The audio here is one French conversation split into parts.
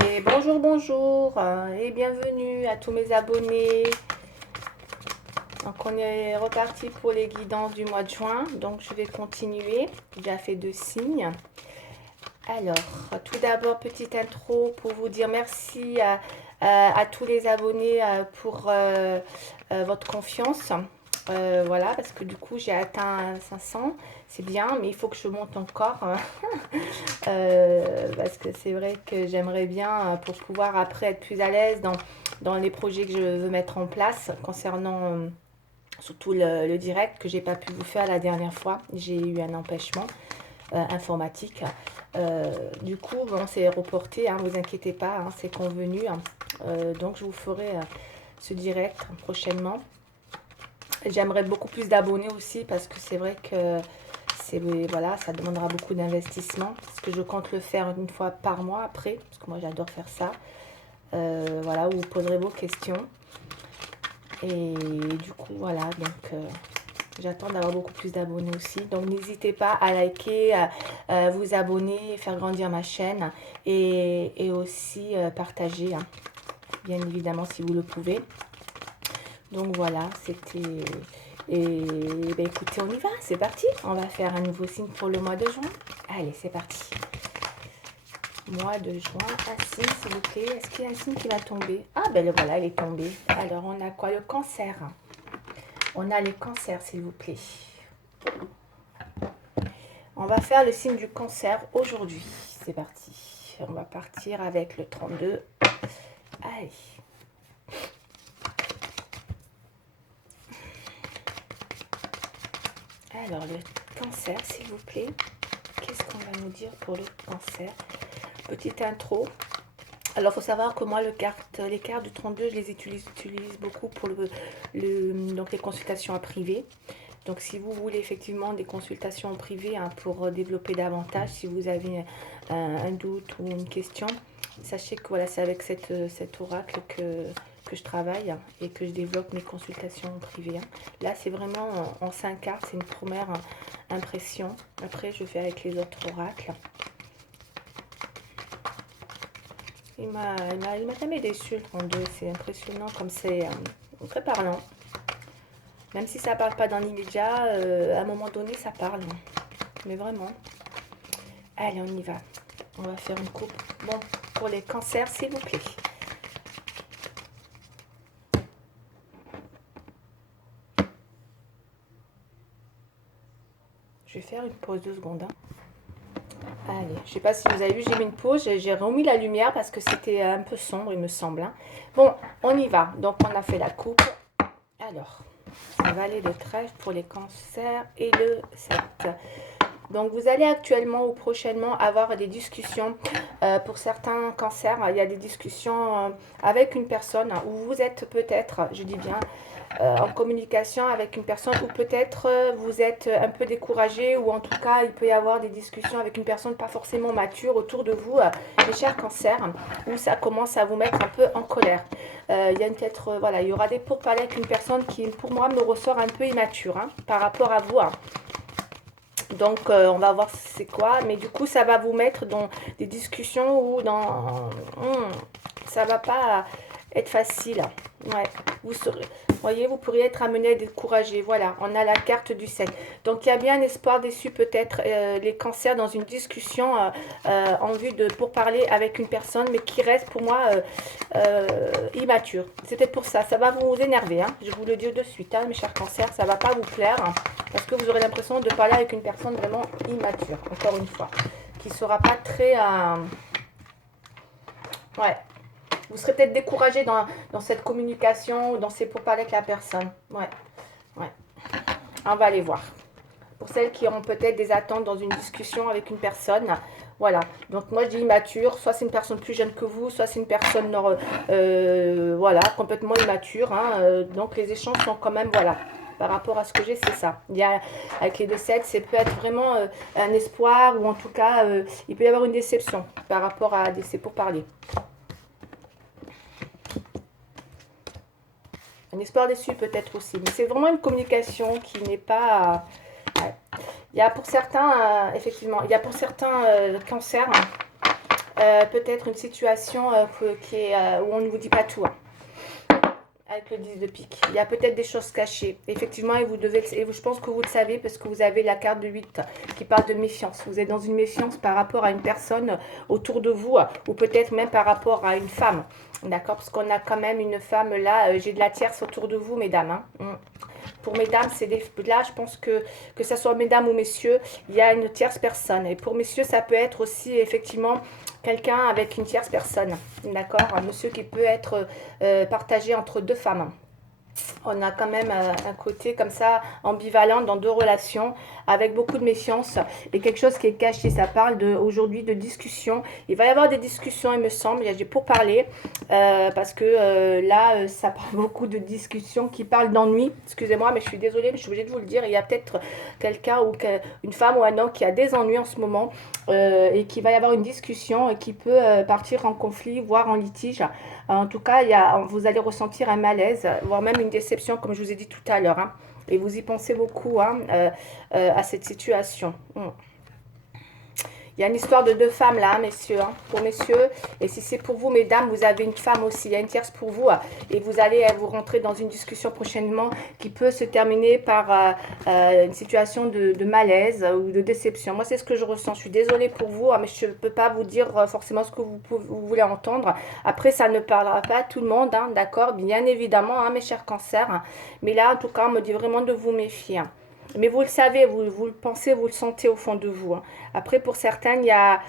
Et bonjour, bonjour, et bienvenue à tous mes abonnés. Donc on est reparti pour les guidances du mois de juin. Donc je vais continuer. J'ai déjà fait 2 signes. Alors, tout d'abord, petite intro pour vous dire merci à tous les abonnés pour votre confiance. Voilà, parce que du coup j'ai atteint 500, c'est bien, mais il faut que je monte encore. Parce que c'est vrai que j'aimerais bien pour pouvoir après être plus à l'aise dans les projets que je veux mettre en place concernant surtout le direct que j'ai pas pu vous faire la dernière fois. J'ai eu un empêchement informatique. Du coup, bon, c'est reporté, hein, vous inquiétez pas, hein, c'est convenu. Hein. Donc je vous ferai ce direct prochainement. J'aimerais beaucoup plus d'abonnés aussi parce que c'est vrai que voilà, ça demandera beaucoup d'investissement. Parce que je compte le faire une fois par mois après, parce que moi j'adore faire ça. Voilà, où vous poserez vos questions. Et du coup, voilà, donc j'attends d'avoir beaucoup plus d'abonnés aussi. Donc n'hésitez pas à liker, à vous abonner, faire grandir ma chaîne et aussi partager, hein, bien évidemment si vous le pouvez. Donc voilà, c'était... Et ben écoutez, on y va, c'est parti. On va faire un nouveau signe pour le mois de juin. Allez, c'est parti. Mois de juin, un signe s'il vous plaît. Est-ce qu'il y a un signe qui va tomber? Ah ben le voilà, il est tombé. Alors on a quoi? Le cancer. On a les cancers s'il vous plaît. On va faire le signe du cancer aujourd'hui. C'est parti. On va partir avec le 32. Allez. Alors, le cancer, s'il vous plaît. Qu'est-ce qu'on va nous dire pour le cancer? Petite intro. Alors, il faut savoir que moi, les cartes du 32, je les utilise beaucoup pour donc les consultations en privé. Donc, si vous voulez effectivement des consultations en privé hein, pour développer davantage, si vous avez un doute ou une question, sachez que voilà, c'est avec cet oracle que je travaille et que je développe mes consultations privées. Là, c'est vraiment en 5 cartes, c'est une première impression. Après, je fais avec les autres oracles. Il m'a jamais déçu le 32, c'est impressionnant comme c'est très parlant. Même si ça parle pas dans l'immédiat, à un moment donné, ça parle. Mais vraiment. Allez, on y va. On va faire une coupe. Bon, pour les cancers, s'il vous plaît. Je vais faire une pause 2 secondes. Allez, je sais pas si vous avez vu, j'ai mis une pause, j'ai remis la lumière parce que c'était un peu sombre, il me semble. Bon, on y va. Donc, on a fait la coupe. Alors, on va aller de trèfle pour les cancers et le 7. Donc, vous allez actuellement ou prochainement avoir des discussions pour certains cancers. Il y a des discussions avec une personne où vous êtes peut-être, je dis bien, en communication avec une personne ou peut-être vous êtes un peu découragé ou en tout cas il peut y avoir des discussions avec une personne pas forcément mature autour de vous, mes chers cancers, où ça commence à vous mettre un peu en colère. Il y a peut-être, voilà, il y aura des pourparlers avec une personne qui pour moi me ressort un peu immature hein, par rapport à vous. Hein. Donc, on va voir c'est quoi. Mais du coup, ça va vous mettre dans des discussions où ça va pas être facile. Ouais, voyez, vous pourriez être amené à être découragé. Voilà, on a la carte du 7. Donc, il y a bien un espoir déçu peut-être, les cancers dans une discussion en vue de pour parler avec une personne, mais qui reste pour moi immature. C'est peut-être pour ça. Ça va vous énerver. Hein. Je vous le dis de suite, hein, mes chers cancers. Ça va pas vous plaire. Hein, parce que vous aurez l'impression de parler avec une personne vraiment immature. Encore une fois. Qui ne sera pas très... ouais. Vous serez peut-être découragé dans cette communication ou dans ces pourparlers avec la personne. Ouais. Ouais. On va aller voir. Pour celles qui auront peut-être des attentes dans une discussion avec une personne. Voilà. Donc moi je dis immature. Soit c'est une personne plus jeune que vous, soit c'est une personne voilà, complètement immature. Hein. Donc les échanges sont quand même, voilà. Par rapport à ce que j'ai, c'est ça. Il y a, avec les 2-7, c'est peut être vraiment un espoir ou en tout cas, il peut y avoir une déception par rapport à ces pourparlers. Un espoir déçu peut-être aussi. Mais c'est vraiment une communication qui n'est pas... ouais. Il y a pour certains, effectivement, il y a pour certains cancers, peut-être une situation où on ne vous dit pas tout. Hein. Avec le 10 de pique. Il y a peut-être des choses cachées. Effectivement, je pense que vous le savez parce que vous avez la carte de 8 qui parle de méfiance. Vous êtes dans une méfiance par rapport à une personne autour de vous ou peut-être même par rapport à une femme. D'accord? Parce qu'on a quand même une femme là. J'ai de la tierce autour de vous, mesdames. Hein. Pour mesdames, là, je pense que ce soit mesdames ou messieurs, il y a une tierce personne. Et pour messieurs, ça peut être aussi effectivement quelqu'un avec une tierce personne. D'accord? Un monsieur qui peut être partagé entre deux femmes. On a quand même un côté comme ça ambivalent dans deux relations avec beaucoup de méfiance et quelque chose qui est caché. Ça parle aujourd'hui de discussion. Il va y avoir des discussions, il me semble. Il y a pour parler parce que là, ça parle beaucoup de discussions qui parlent d'ennui. Excusez-moi, mais je suis désolée, mais je suis obligée de vous le dire. Il y a peut-être quelqu'un ou une femme ou un homme qui a des ennuis en ce moment et qui va y avoir une discussion et qui peut partir en conflit, voire en litige. En tout cas, vous allez ressentir un malaise, voire même une déception, comme je vous ai dit tout à l'heure. Hein. Et vous y pensez beaucoup à cette situation. Il y a une histoire de deux femmes là, messieurs, hein, pour messieurs. Et si c'est pour vous, mesdames, vous avez une femme aussi. Il y a une tierce pour vous. Et vous allez vous rentrer dans une discussion prochainement qui peut se terminer par une situation de malaise ou de déception. Moi, c'est ce que je ressens. Je suis désolée pour vous, mais je ne peux pas vous dire forcément ce que vous voulez entendre. Après, ça ne parlera pas à tout le monde, hein, d'accord? Bien évidemment, hein, mes chers cancers. Mais là, en tout cas, on me dit vraiment de vous méfier. Hein. Mais vous le savez, vous le pensez, vous le sentez au fond de vous. Hein. Après, pour certains, il y a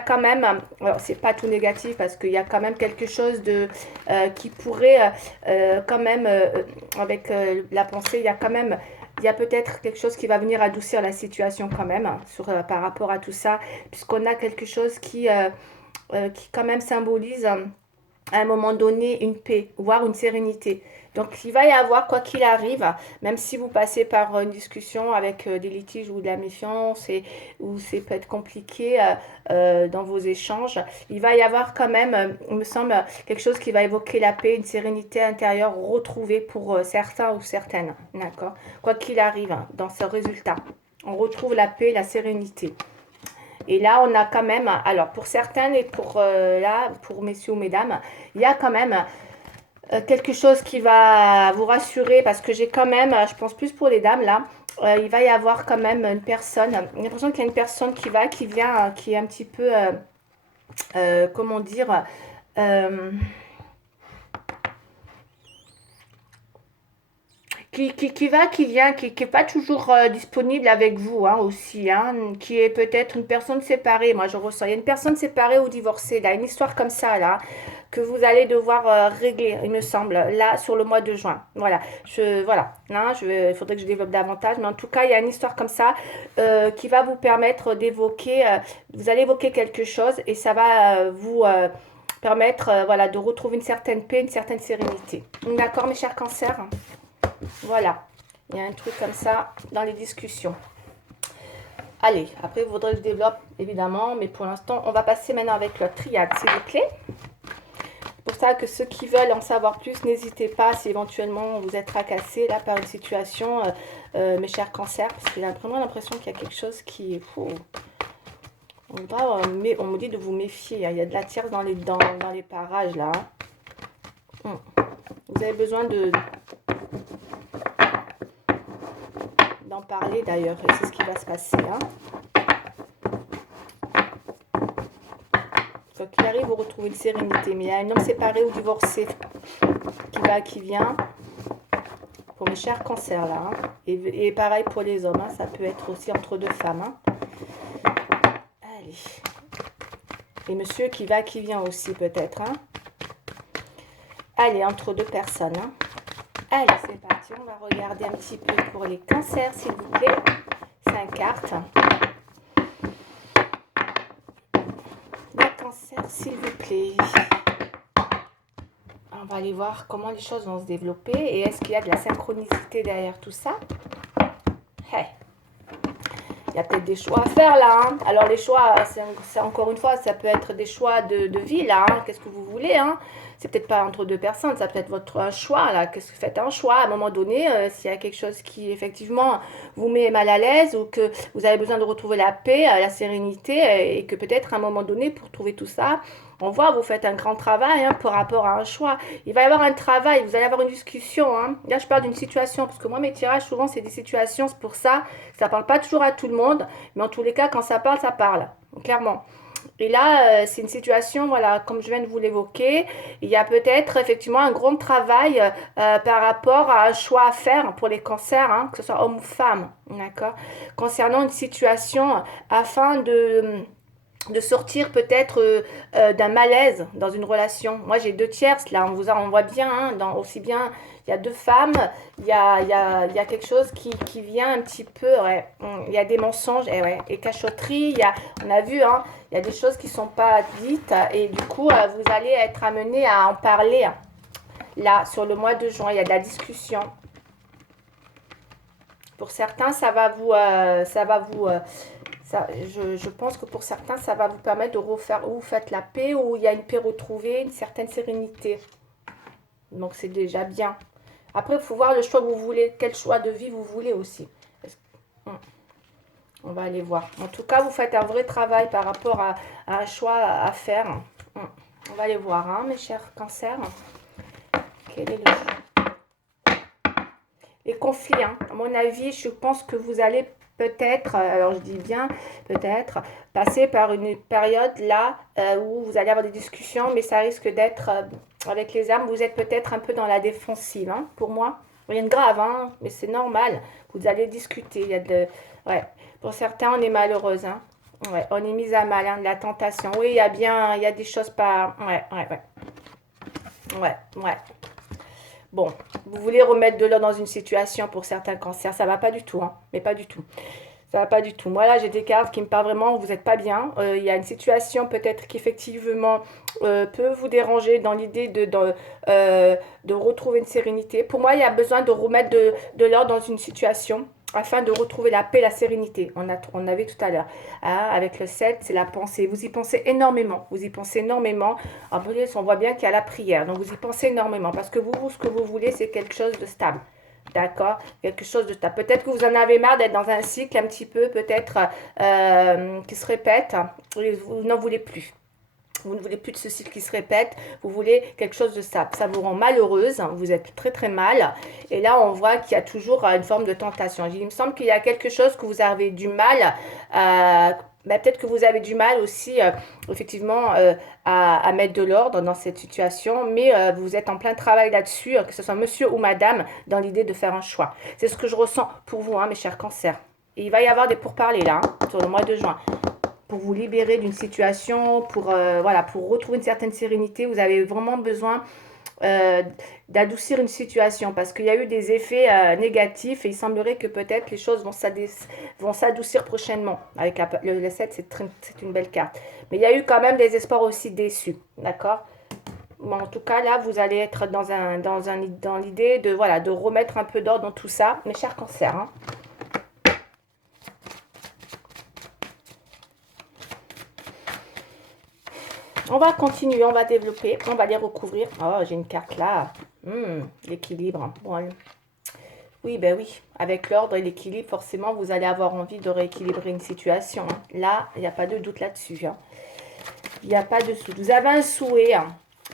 quand même, alors c'est pas tout négatif parce qu'il y a quand même quelque chose qui pourrait quand même, avec la pensée, il y a peut-être quelque chose qui va venir adoucir la situation quand même par rapport à tout ça, puisqu'on a quelque chose qui quand même symbolise à un moment donné une paix, voire une sérénité. Donc il va y avoir, quoi qu'il arrive, même si vous passez par une discussion avec des litiges ou de la méfiance, où c'est peut être compliqué dans vos échanges, il va y avoir quand même, il me semble, quelque chose qui va évoquer la paix, une sérénité intérieure retrouvée pour certains ou certaines. D'accord? Quoi qu'il arrive dans ce résultat, on retrouve la paix, la sérénité. Et là, on a quand même, alors pour certaines et pour messieurs ou mesdames, il y a quand même quelque chose qui va vous rassurer parce que j'ai quand même, je pense plus pour les dames là, il va y avoir quand même une personne, j'ai l'impression qu'il y a une personne qui vient, qui est un petit peu, comment dire, qui vient, qui n'est pas toujours disponible avec vous hein, aussi, hein, qui est peut-être une personne séparée, moi je ressens, il y a une personne séparée ou divorcée, là, une histoire comme ça, là, que vous allez devoir régler, il me semble, là, sur le mois de juin, voilà, voilà, hein, il faudrait que je développe davantage, mais en tout cas, il y a une histoire comme ça qui va vous permettre d'évoquer, vous allez évoquer quelque chose et ça va vous permettre, voilà, de retrouver une certaine paix, une certaine sérénité. D'accord, mes chers cancers? Voilà, il y a un truc comme ça dans les discussions. Allez, après, il faudrait que je développe, évidemment, mais pour l'instant, on va passer maintenant avec la triade, s'il vous plaît. C'est pour ça que ceux qui veulent en savoir plus, n'hésitez pas si éventuellement vous êtes tracassé là par une situation, mes chers cancers, parce que j'ai vraiment l'impression qu'il y a quelque chose qui... on me dit de vous méfier, hein. Il y a de la tierce dans les parages là. Vous avez besoin d'en parler d'ailleurs, et c'est ce qui va se passer. Hein. Quoi qu'il arrive, vous retrouvez une sérénité. Mais il y a un homme séparé ou divorcé qui vient pour mes chers cancers là. Hein. Et pareil pour les hommes, hein. Ça peut être aussi entre deux femmes. Hein. Allez. Et monsieur qui vient aussi peut-être. Hein. Allez, entre deux personnes. Hein. Allez, c'est parti. On va regarder un petit peu pour les cancers, s'il vous plaît. 5 cartes. Les cancers, s'il vous plaît. On va aller voir comment les choses vont se développer. Et est-ce qu'il y a de la synchronicité derrière tout ça? Hey. Il y a peut-être des choix à faire là. Hein. Alors les choix, c'est encore une fois, ça peut être des choix de vie là. Hein. Qu'est-ce que vous voulez hein. C'est peut-être pas entre deux personnes, ça peut être votre un choix là. Qu'est-ce que vous faites un choix à un moment donné, s'il y a quelque chose qui effectivement vous met mal à l'aise ou que vous avez besoin de retrouver la paix, la sérénité et que peut-être à un moment donné pour trouver tout ça, on voit, vous faites un grand travail hein, par rapport à un choix. Il va y avoir un travail, vous allez avoir une discussion. Hein. Là, je parle d'une situation, parce que moi, mes tirages, souvent, c'est des situations, c'est pour ça. Ça parle pas toujours à tout le monde, mais en tous les cas, quand ça parle, clairement. Et là, c'est une situation, voilà, comme je viens de vous l'évoquer, il y a peut-être effectivement un grand travail par rapport à un choix à faire pour les cancers, hein, que ce soit homme ou femme, d'accord, concernant une situation afin de sortir peut-être d'un malaise dans une relation. Moi, j'ai deux tierces, là, on voit bien, hein, aussi bien, il y a deux femmes, il y a quelque chose qui vient un petit peu, ouais, il y a des mensonges, ouais, et cachotterie, on a vu, hein, il y a des choses qui ne sont pas dites, et du coup, vous allez être amené à en parler, là, sur le mois de juin, il y a de la discussion. Pour certains, je pense que pour certains, ça va vous permettre de refaire, ou vous faites la paix, ou il y a une paix retrouvée, une certaine sérénité. Donc c'est déjà bien. Après, il faut voir le choix que vous voulez, quel choix de vie vous voulez aussi. On va aller voir. En tout cas, vous faites un vrai travail par rapport à un choix à faire. On va aller voir, hein, mes chers cancers. Quel est le choix? Les conflits, hein. À mon avis, je pense que vous allez peut-être, alors je dis bien peut-être, passer par une période là où vous allez avoir des discussions, mais ça risque d'être avec les armes, vous êtes peut-être un peu dans la défensive, hein, pour moi. Rien de grave, hein, mais c'est normal. Vous allez discuter. Il y a ouais. Pour certains, on est malheureuse, hein. Ouais, on est mise à mal, hein, de la tentation. Oui, il y a des choses pas. Ouais, ouais, ouais. Ouais, ouais. Bon, vous voulez remettre de l'eau dans une situation pour certains cancers, ça va pas du tout, hein, mais pas du tout. Ça va pas du tout. Moi, là, j'ai des cartes qui me parlent vraiment où vous n'êtes pas bien. Il y a une situation peut-être qui effectivement peut vous déranger dans l'idée de retrouver une sérénité. Pour moi, il y a besoin de remettre de l'ordre dans une situation afin de retrouver la paix, la sérénité. On avait tout à l'heure. Ah, avec le 7, c'est la pensée. Vous y pensez énormément. Vous y pensez énormément. En plus, on voit bien qu'il y a la prière. Donc, vous y pensez énormément. Parce que vous, ce que vous voulez, c'est quelque chose de stable. D'accord? Quelque chose de stable. Peut-être que vous en avez marre d'être dans un cycle un petit peu, peut-être, qui se répète. Vous n'en voulez plus. Vous ne voulez plus de ce cycle qui se répète, vous voulez quelque chose de stable. Ça vous rend malheureuse, vous êtes très très mal. Et là, on voit qu'il y a toujours une forme de tentation. Il me semble qu'il y a quelque chose que vous avez du mal, peut-être que vous avez du mal aussi, effectivement, à mettre de l'ordre dans cette situation, mais vous êtes en plein travail là-dessus, que ce soit monsieur ou madame, dans l'idée de faire un choix. C'est ce que je ressens pour vous, hein, mes chers cancers. Et il va y avoir des pourparlers là, hein, sur le mois de juin pour vous libérer d'une situation, voilà, pour retrouver une certaine sérénité, vous avez vraiment besoin d'adoucir une situation parce qu'il y a eu des effets négatifs et il semblerait que peut-être les choses vont s'adoucir prochainement. Avec le 7, c'est une belle carte. Mais il y a eu quand même des espoirs aussi déçus, d'accord? Bon, en tout cas, là, vous allez être dans l'idée de, voilà, de remettre un peu d'ordre dans tout ça, mes chers cancers, hein. On va continuer, on va développer, on va les recouvrir. Oh, j'ai une carte là. L'équilibre. Bon, oui, ben oui. Avec l'ordre et l'équilibre, forcément, vous allez avoir envie de rééquilibrer une situation. Là, il n'y a pas de doute là-dessus. Hein. Il n'y a pas de doute. Vous avez un souhait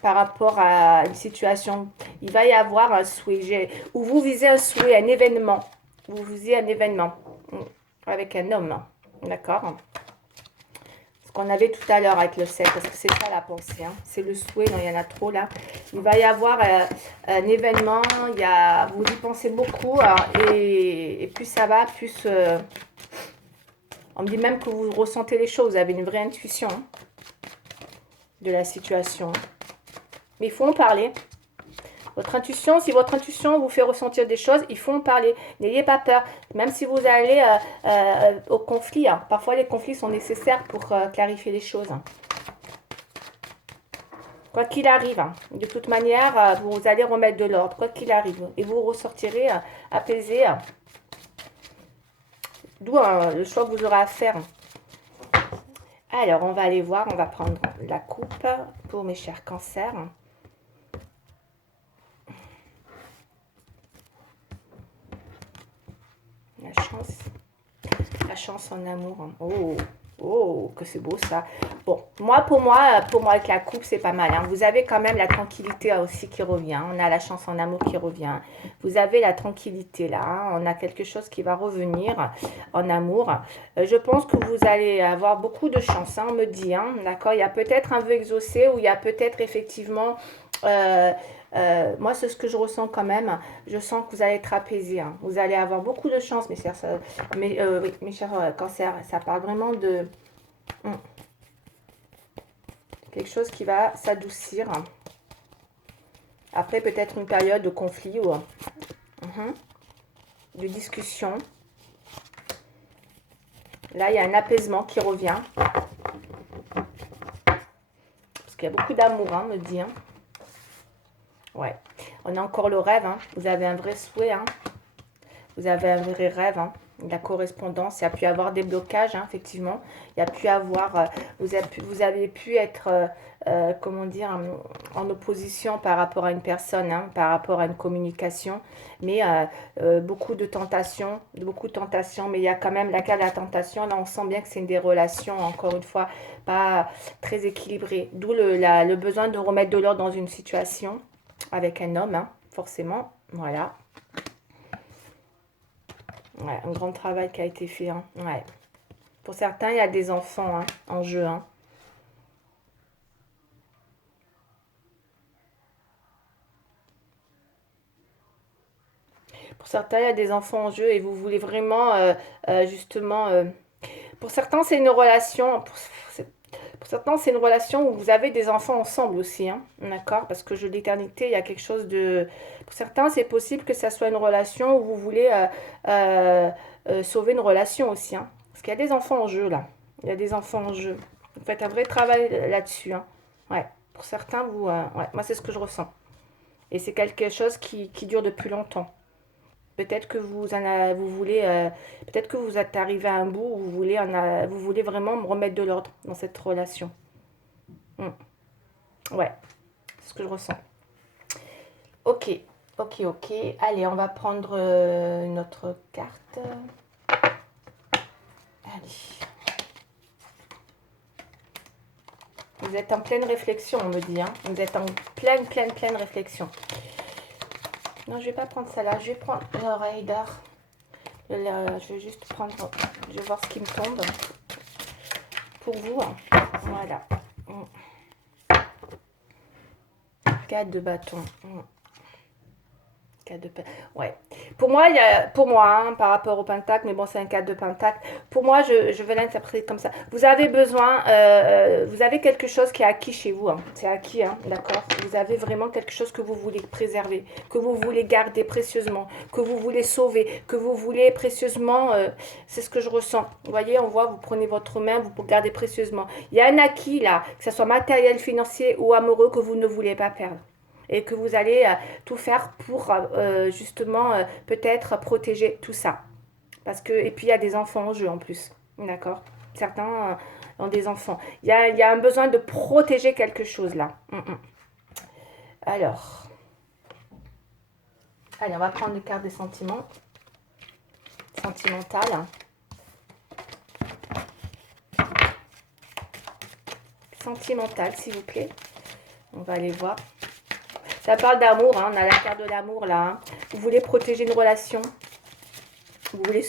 par rapport à une situation. Il va y avoir un souhait. Ou vous visez un souhait, un événement. Vous visez un événement avec un homme. D'accord? Qu'on avait tout à l'heure avec le 7, parce que c'est ça la pensée, hein. C'est le souhait, non, il y en a trop là. Il va y avoir un événement, vous y pensez beaucoup, et plus ça va, plus on me dit même que vous ressentez les choses, vous avez une vraie intuition hein, de la situation. Mais il faut en parler. Votre intuition, si votre intuition vous fait ressentir des choses, il faut en parler. N'ayez pas peur. Même si vous allez au conflit, hein. Parfois les conflits sont nécessaires pour clarifier les choses. Hein. Quoi qu'il arrive, hein. De toute manière, vous allez remettre de l'ordre, quoi qu'il arrive. Et vous ressortirez apaisé. D'où le choix que vous aurez à faire. Alors, on va aller voir, on va prendre la coupe pour mes chers cancers. La chance en amour. Oh, oh, que c'est beau ça. Bon, pour moi avec la coupe, c'est pas mal. Hein. Vous avez quand même la tranquillité aussi qui revient. On a la chance en amour qui revient. Vous avez la tranquillité là. Hein. On a quelque chose qui va revenir en amour. Je pense que vous allez avoir beaucoup de chance, hein, on me dit. Hein, d'accord. Il y a peut-être un vœu exaucé ou il y a peut-être effectivement... moi, c'est ce que je ressens quand même. Je sens que vous allez être apaisé. Hein. Vous allez avoir beaucoup de chance, mes chers, oui, mes chers cancers. Ça parle vraiment de quelque chose qui va s'adoucir. Après, peut-être une période de conflit ou de discussion. Là, il y a un apaisement qui revient. Parce qu'il y a beaucoup d'amour, hein, me dit. Hein. Ouais. On a encore le rêve. Hein. Vous avez un vrai souhait. Hein. Vous avez un vrai rêve. Hein. La correspondance. Il y a pu avoir des blocages, hein, effectivement. Il y a pu avoir... vous avez pu être... comment dire, en opposition par rapport à une personne, hein, par rapport à une communication, mais beaucoup de tentations, mais il y a quand même la carte de la tentation, là on sent bien que c'est des relations, encore une fois, pas très équilibrées, d'où le besoin de remettre de l'ordre dans une situation, avec un homme, hein, forcément, voilà. Ouais, un grand travail qui a été fait, hein, ouais. Pour certains, il y a des enfants hein, en jeu, hein. Pour certains, il y a des enfants en jeu et vous voulez vraiment, justement... pour certains, c'est une relation... Pour certains, c'est une relation où vous avez des enfants ensemble aussi, hein, d'accord? Parce que jeu d'éternité, il y a quelque chose de... Pour certains, c'est possible que ça soit une relation où vous voulez sauver une relation aussi, hein. Parce qu'il y a des enfants en jeu, là. Il y a des enfants en jeu. Vous faites un vrai travail là-dessus, hein. Ouais. Pour certains, vous... ouais, moi, c'est ce que je ressens. Et c'est quelque chose qui dure depuis longtemps. Peut-être que vous voulez, peut-être que vous êtes arrivé à un bout où vous voulez vraiment remettre de l'ordre dans cette relation. Ouais, c'est ce que je ressens. Ok, ok, ok. Allez, on va prendre une autre carte. Allez. Vous êtes en pleine réflexion, on me dit. Hein. Vous êtes en pleine réflexion. Non, je vais pas prendre ça là. Je vais prendre l'oreille d'or. Je vais juste prendre... Je vais voir ce qui me tombe. Pour vous. Hein. Voilà. 4 de bâton. 4 de... Ouais. Pour moi, hein, par rapport au pentacle, mais bon, c'est un 4 de pentacle. Pour moi, je vais l'interpréter comme ça. Vous avez besoin, vous avez quelque chose qui est acquis chez vous. Hein. C'est acquis, hein, d'accord? Vous avez vraiment quelque chose que vous voulez préserver, que vous voulez garder précieusement, que vous voulez sauver, que vous voulez précieusement. C'est ce que je ressens. Vous voyez, on voit, vous prenez votre main, vous gardez précieusement. Il y a un acquis là, que ce soit matériel, financier ou amoureux, que vous ne voulez pas perdre. Et que vous allez tout faire pour justement peut-être protéger tout ça. Parce que, et puis il y a des enfants en jeu en plus, d'accord? Certains ont des enfants. Il y a un besoin de protéger quelque chose là. Alors, allez, on va prendre les cartes des sentiments. Sentimentales. Sentimentales, s'il vous plaît. On va aller voir. Ça parle d'amour, hein, on a la carte de l'amour là. Hein. Vous voulez protéger une relation. Vous voulez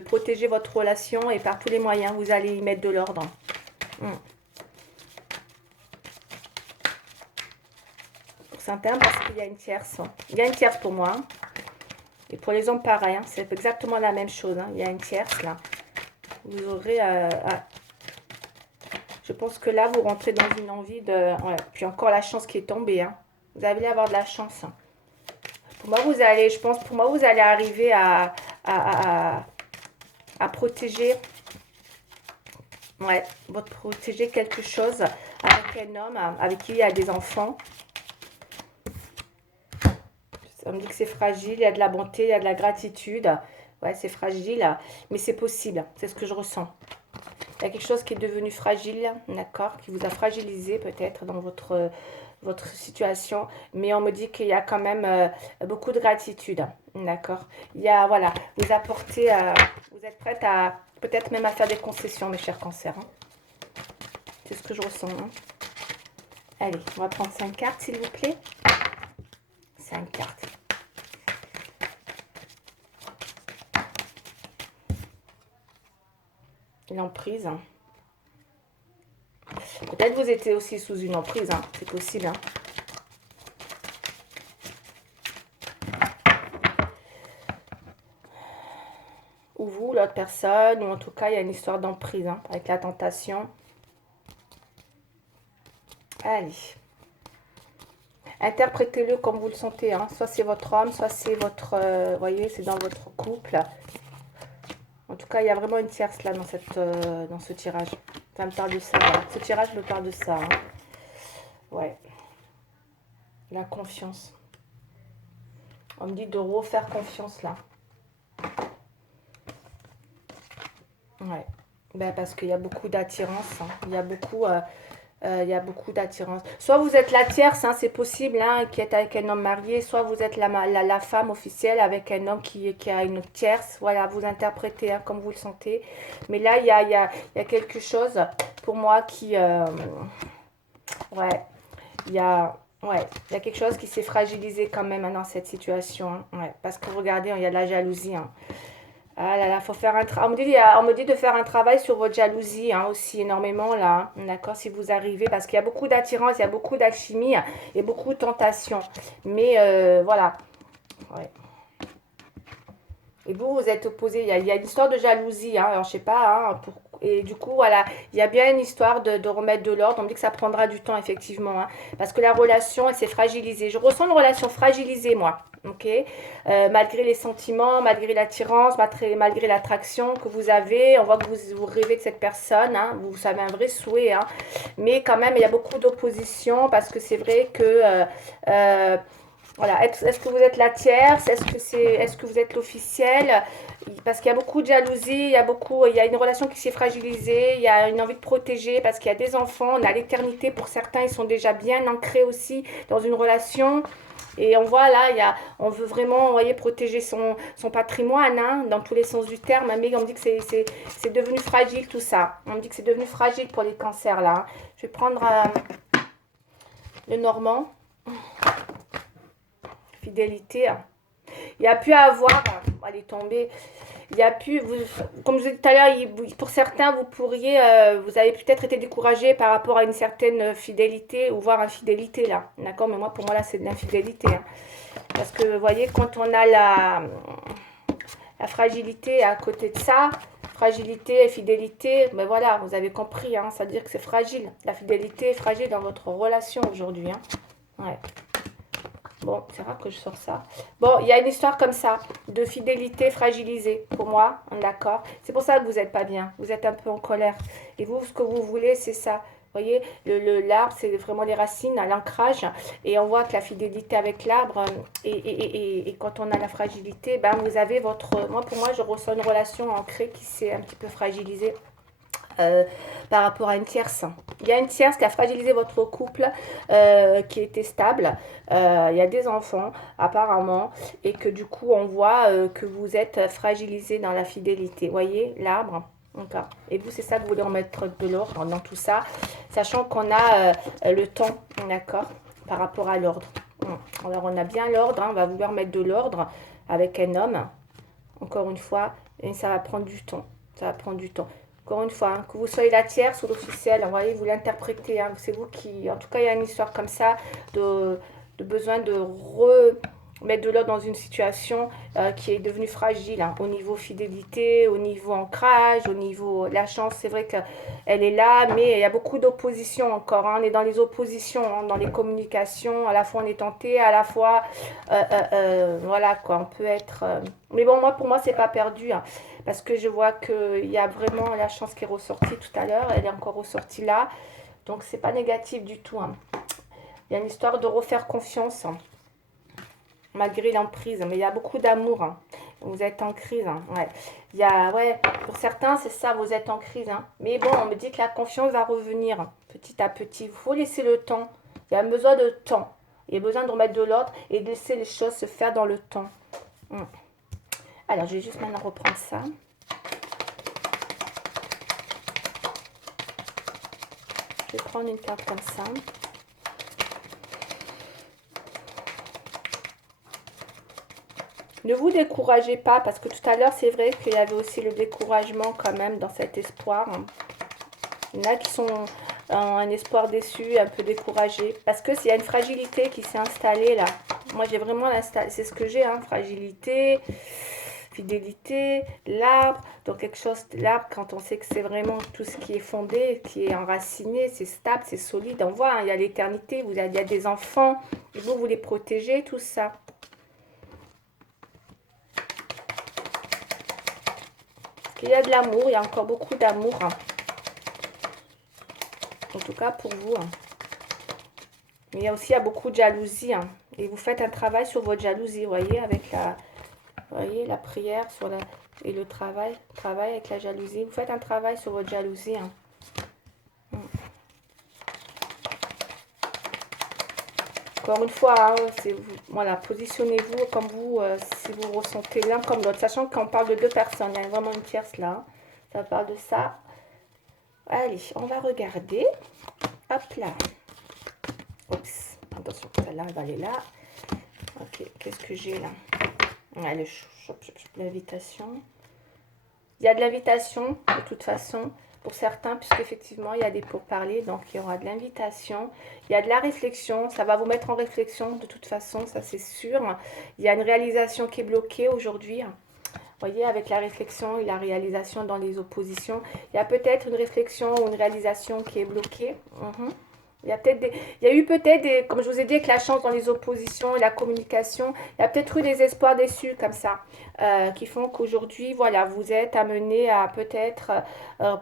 protéger votre relation et par tous les moyens, vous allez y mettre de l'ordre. Pour certains, parce qu'il y a une tierce. Il y a une tierce pour moi. Hein. Et pour les hommes, pareil. Hein, c'est exactement la même chose. Hein. Il y a une tierce là. Vous aurez... je pense que là, vous rentrez dans une envie de... Ouais. Puis encore la chance qui est tombée. Hein. Vous allez avoir de la chance. Hein. Pour moi, vous allez, je pense, pour moi, vous allez arriver à protéger, ouais, protéger quelque chose avec un homme avec qui il y a des enfants. Ça me dit que c'est fragile, il y a de la bonté, il y a de la gratitude. Ouais, c'est fragile, mais c'est possible. C'est ce que je ressens. Il y a quelque chose qui est devenu fragile, d'accord, qui vous a fragilisé peut-être dans votre situation. Mais on me dit qu'il y a quand même beaucoup de gratitude, d'accord. Il y a, voilà, vous apportez, vous êtes prête à, peut-être même à faire des concessions, mes chers cancers, hein. C'est ce que je ressens, hein. Allez, on va prendre 5 cartes, s'il vous plaît. 5 cartes. L'emprise. Peut-être vous étiez aussi sous une emprise, hein. C'est possible, hein. Ou vous, l'autre personne, ou en tout cas, il y a une histoire d'emprise, hein, avec la tentation. Allez. Interprétez-le comme vous le sentez, hein. Soit c'est votre homme, soit c'est votre... voyez, c'est dans votre couple. En tout cas, il y a vraiment une tierce là dans ce tirage. Ça me parle de ça. Voilà. Ce tirage me parle de ça, hein. Ouais. La confiance. On me dit de refaire confiance là. Ouais. Ben, parce qu'il y a beaucoup d'attirance, hein. Il y a beaucoup d'attirance. Soit vous êtes la tierce, hein, c'est possible, hein, qui est avec un homme marié, soit vous êtes la femme officielle avec un homme qui a une tierce. Voilà, vous interprétez, hein, comme vous le sentez. Mais là, il y a quelque chose pour moi qui... ouais, ouais, il y a quelque chose qui s'est fragilisé quand même, hein, dans cette situation, hein. Ouais, parce que regardez, il y a de la jalousie, hein. Ah là là, faut faire un travail. On me dit de faire un travail sur votre jalousie, hein, aussi énormément là, hein. D'accord, si vous arrivez, parce qu'il y a beaucoup d'attirance, il y a beaucoup d'alchimie et beaucoup de tentation. Mais voilà. Ouais. Et vous êtes opposé. Il y a une histoire de jalousie, hein. Alors je sais pas, hein, et du coup, voilà, il y a bien une histoire de remettre de l'ordre. On me dit que ça prendra du temps, effectivement, hein, parce que la relation, elle s'est fragilisée. Je ressens une relation fragilisée, moi. Ok, malgré les sentiments, malgré l'attirance, malgré l'attraction que vous avez, on voit que vous rêvez de cette personne, hein, vous avez un vrai souhait, hein, mais quand même il y a beaucoup d'opposition parce que c'est vrai que voilà, est-ce que vous êtes la tierce, est-ce que vous êtes l'officiel, parce qu'il y a beaucoup de jalousie, il y a une relation qui s'est fragilisée, il y a une envie de protéger parce qu'il y a des enfants, on a l'éternité pour certains, ils sont déjà bien ancrés aussi dans une relation. Et on voit là, on veut vraiment, vous voyez, protéger son patrimoine, hein, dans tous les sens du terme. Mais on me dit que c'est devenu fragile tout ça. On me dit que c'est devenu fragile pour les cancers là, hein. Je vais prendre le normand. Fidélité. Il y a pu avoir, elle est tombée. Il y a pu, comme je vous ai dit tout à l'heure, pour certains, vous avez peut-être été découragé par rapport à une certaine fidélité ou voire infidélité là. D'accord, mais moi, pour moi, là, c'est de l'infidélité, hein. Parce que, vous voyez, quand on a la fragilité à côté de ça, fragilité et fidélité, mais voilà, vous avez compris, hein, ça veut dire que c'est fragile. La fidélité est fragile dans votre relation aujourd'hui, hein. Ouais. Bon, c'est rare que je sors ça. Bon, il y a une histoire comme ça, de fidélité fragilisée, pour moi, d'accord. C'est pour ça que vous n'êtes pas bien, vous êtes un peu en colère. Et vous, ce que vous voulez, c'est ça. Vous voyez, l'arbre, c'est vraiment les racines, l'ancrage. Et on voit que la fidélité avec l'arbre, et quand on a la fragilité, ben vous avez moi, pour moi, je ressens une relation ancrée qui s'est un petit peu fragilisée. Par rapport à une tierce. Il y a une tierce qui a fragilisé votre couple, qui était stable. Il y a des enfants, apparemment, et que du coup, on voit que vous êtes fragilisé dans la fidélité. Vous voyez, l'arbre. Okay. Et vous, c'est ça que vous voulez remettre de l'ordre dans tout ça, sachant qu'on a le temps, d'accord, par rapport à l'ordre. Alors, on a bien l'ordre, hein, on va vouloir mettre de l'ordre avec un homme, encore une fois, et ça va prendre du temps. Ça va prendre du temps. Encore une fois, hein, que vous soyez la tierce ou l'officielle, vous voyez, vous l'interprétez, hein, c'est vous qui... En tout cas, il y a une histoire comme ça de besoin de remettre de l'ordre dans une situation qui est devenue fragile, hein, au niveau fidélité, au niveau ancrage, au niveau... La chance, c'est vrai qu'elle est là, mais il y a beaucoup d'opposition encore, hein, on est dans les oppositions, hein, dans les communications, à la fois on est tenté, à la fois... voilà, quoi, on peut être... Mais bon, pour moi, c'est pas perdu, hein. Parce que je vois qu'il y a vraiment la chance qui est ressortie tout à l'heure. Elle est encore ressortie là. Donc, c'est pas négatif du tout, hein. Il y a une histoire de refaire confiance, hein, malgré l'emprise. Mais il y a beaucoup d'amour, hein. Vous êtes en crise, hein. Ouais. Il y a, ouais, pour certains, c'est ça, vous êtes en crise, hein. Mais bon, on me dit que la confiance va revenir petit à petit. Il faut laisser le temps. Il y a besoin de temps. Il y a besoin de remettre de l'ordre et de laisser les choses se faire dans le temps. Alors, je vais juste maintenant reprendre ça. Je vais prendre une carte comme ça. Ne vous découragez pas, parce que tout à l'heure, c'est vrai qu'il y avait aussi le découragement quand même dans cet espoir. Il y en a qui sont un espoir déçu, un peu découragé, parce que s'il y a une fragilité qui s'est installée là. Moi, j'ai vraiment l'installé, c'est ce que j'ai, hein, fragilité, fidélité, l'arbre. Donc quelque chose, l'arbre, quand on sait que c'est vraiment tout ce qui est fondé, qui est enraciné, c'est stable, c'est solide. On voit, hein, il y a l'éternité, il y a des enfants, et vous les protégez, tout ça. Il y a de l'amour, il y a encore beaucoup d'amour. Hein. En tout cas pour vous. Hein. Mais il y a aussi beaucoup de jalousie. Hein. Et vous faites un travail sur votre jalousie, vous voyez, avec la prière sur et le travail avec la jalousie. Vous faites un travail sur votre jalousie. Hein. Encore une fois, hein, voilà, positionnez-vous comme vous, si vous ressentez l'un comme l'autre. Sachant qu'on parle de deux personnes, il y a vraiment une tierce là. Hein. Ça parle de ça. Allez, on va regarder. Hop là. Oups, attention, celle-là, elle va aller là. Ok, qu'est-ce que j'ai là? Allez, l'invitation. Il y a de l'invitation, de toute façon, pour certains, puisqu'effectivement, il y a des pourparlers, donc il y aura de l'invitation. Il y a de la réflexion, ça va vous mettre en réflexion, de toute façon, ça c'est sûr. Il y a une réalisation qui est bloquée aujourd'hui. Vous voyez, avec la réflexion et la réalisation dans les oppositions, il y a peut-être une réflexion ou une réalisation qui est bloquée. Il y a eu peut-être des, comme je vous ai dit, avec la chance dans les oppositions et la communication, il y a peut-être eu des espoirs déçus comme ça, qui font qu'aujourd'hui, voilà, vous êtes amené à peut-être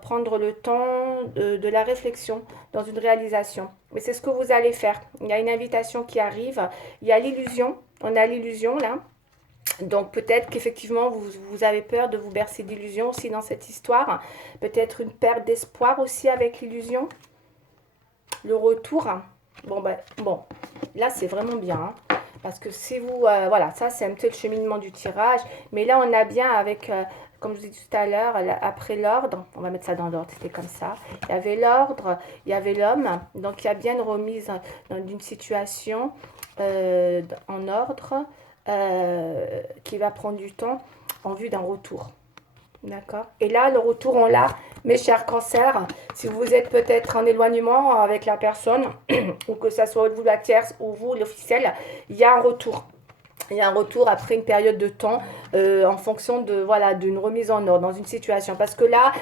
prendre le temps de la réflexion dans une réalisation. Mais c'est ce que vous allez faire. Il y a une invitation qui arrive, il y a l'illusion, on a l'illusion là. Donc peut-être qu'effectivement vous avez peur de vous bercer d'illusions aussi dans cette histoire. Peut-être une perte d'espoir aussi avec l'illusion. Le retour, bon, là c'est vraiment bien. Hein, parce que si vous, voilà, ça c'est un petit cheminement du tirage. Mais là on a bien avec, comme je vous ai dit tout à l'heure, après l'ordre, on va mettre ça dans l'ordre, c'était comme ça. Il y avait l'ordre, il y avait l'homme. Donc il y a bien une remise d'une situation en ordre. Qui va prendre du temps en vue d'un retour. D'accord. Et là, le retour, on l'a, mes chers cancers. Si vous êtes peut-être en éloignement avec la personne, ou que ça soit vous la tierce ou vous l'officiel, il y a un retour. Il y a un retour après une période de temps en fonction de voilà d'une remise en ordre dans une situation. Parce que là,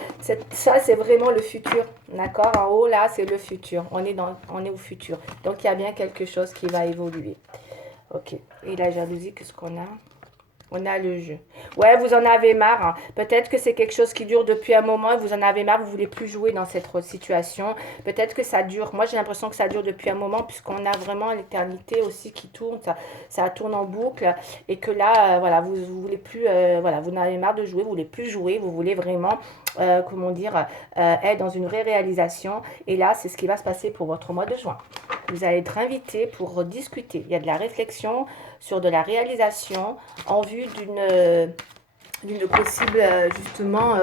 ça c'est vraiment le futur. D'accord. En haut, là, c'est le futur. On est au futur. Donc, il y a bien quelque chose qui va évoluer. Ok. Et la jalousie, qu'est-ce qu'on a? On a le jeu. Ouais, vous en avez marre. Hein. Peut-être que c'est quelque chose qui dure depuis un moment et vous en avez marre, vous voulez plus jouer dans cette situation. Peut-être que ça dure. Moi, j'ai l'impression que ça dure depuis un moment puisqu'on a vraiment l'éternité aussi qui tourne. Ça tourne en boucle et que là, voilà, vous voulez plus, voilà, vous en avez marre de jouer, vous voulez plus jouer, vous voulez vraiment, comment dire, être dans une vraie réalisation. Et là, c'est ce qui va se passer pour votre mois de juin. Vous allez être invité pour discuter. Il y a de la réflexion sur de la réalisation en vue d'une possible, justement,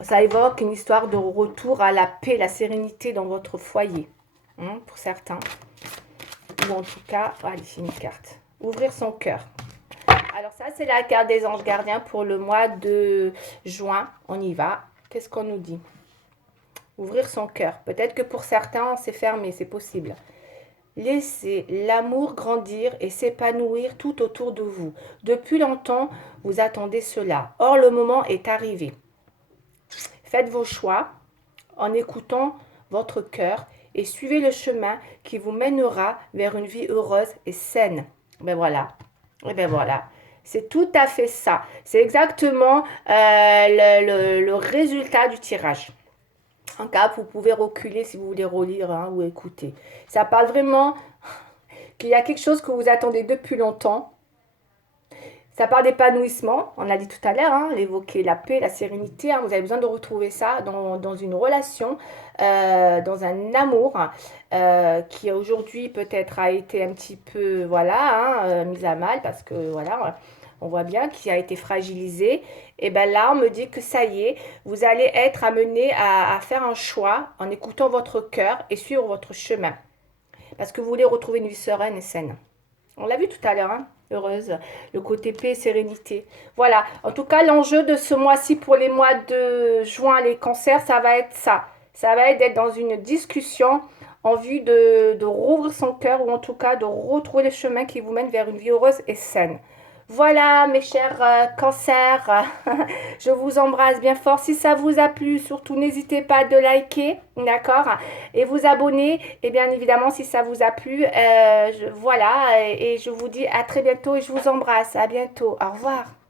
ça évoque une histoire de retour à la paix, la sérénité dans votre foyer, hein, pour certains. Ou en tout cas, allez, une carte. Ouvrir son cœur. Alors ça, c'est la carte des anges gardiens pour le mois de juin. On y va. Qu'est-ce qu'on nous dit? Ouvrir son cœur. Peut-être que pour certains, c'est fermé, c'est possible. Laissez l'amour grandir et s'épanouir tout autour de vous. Depuis longtemps, vous attendez cela. Or, le moment est arrivé. Faites vos choix en écoutant votre cœur et suivez le chemin qui vous mènera vers une vie heureuse et saine. Ben voilà. Et ben voilà. C'est tout à fait ça. C'est exactement le résultat du tirage. En cas, vous pouvez reculer si vous voulez relire hein, ou écouter. Ça parle vraiment qu'il y a quelque chose que vous attendez depuis longtemps. Ça part d'épanouissement, on a dit tout à l'heure, hein, l'évoquer la paix, la sérénité. Hein, vous avez besoin de retrouver ça dans une relation, dans un amour qui aujourd'hui peut-être a été un petit peu, voilà, hein, mis à mal parce que voilà, on voit bien qu'il a été fragilisé. Et bien là, on me dit que ça y est, vous allez être amené à faire un choix en écoutant votre cœur et suivre votre chemin. Parce que vous voulez retrouver une vie sereine et saine. On l'a vu tout à l'heure, hein, heureuse, le côté paix et sérénité. Voilà, en tout cas, l'enjeu de ce mois-ci pour les mois de juin, les cancers, ça va être ça. Ça va être d'être dans une discussion en vue de rouvrir son cœur ou en tout cas de retrouver le chemin qui vous mène vers une vie heureuse et saine. Voilà, mes chers cancers, je vous embrasse bien fort. Si ça vous a plu, surtout n'hésitez pas de liker, d'accord, et vous abonner. Et bien évidemment, si ça vous a plu, voilà, et je vous dis à très bientôt et je vous embrasse. À bientôt. Au revoir.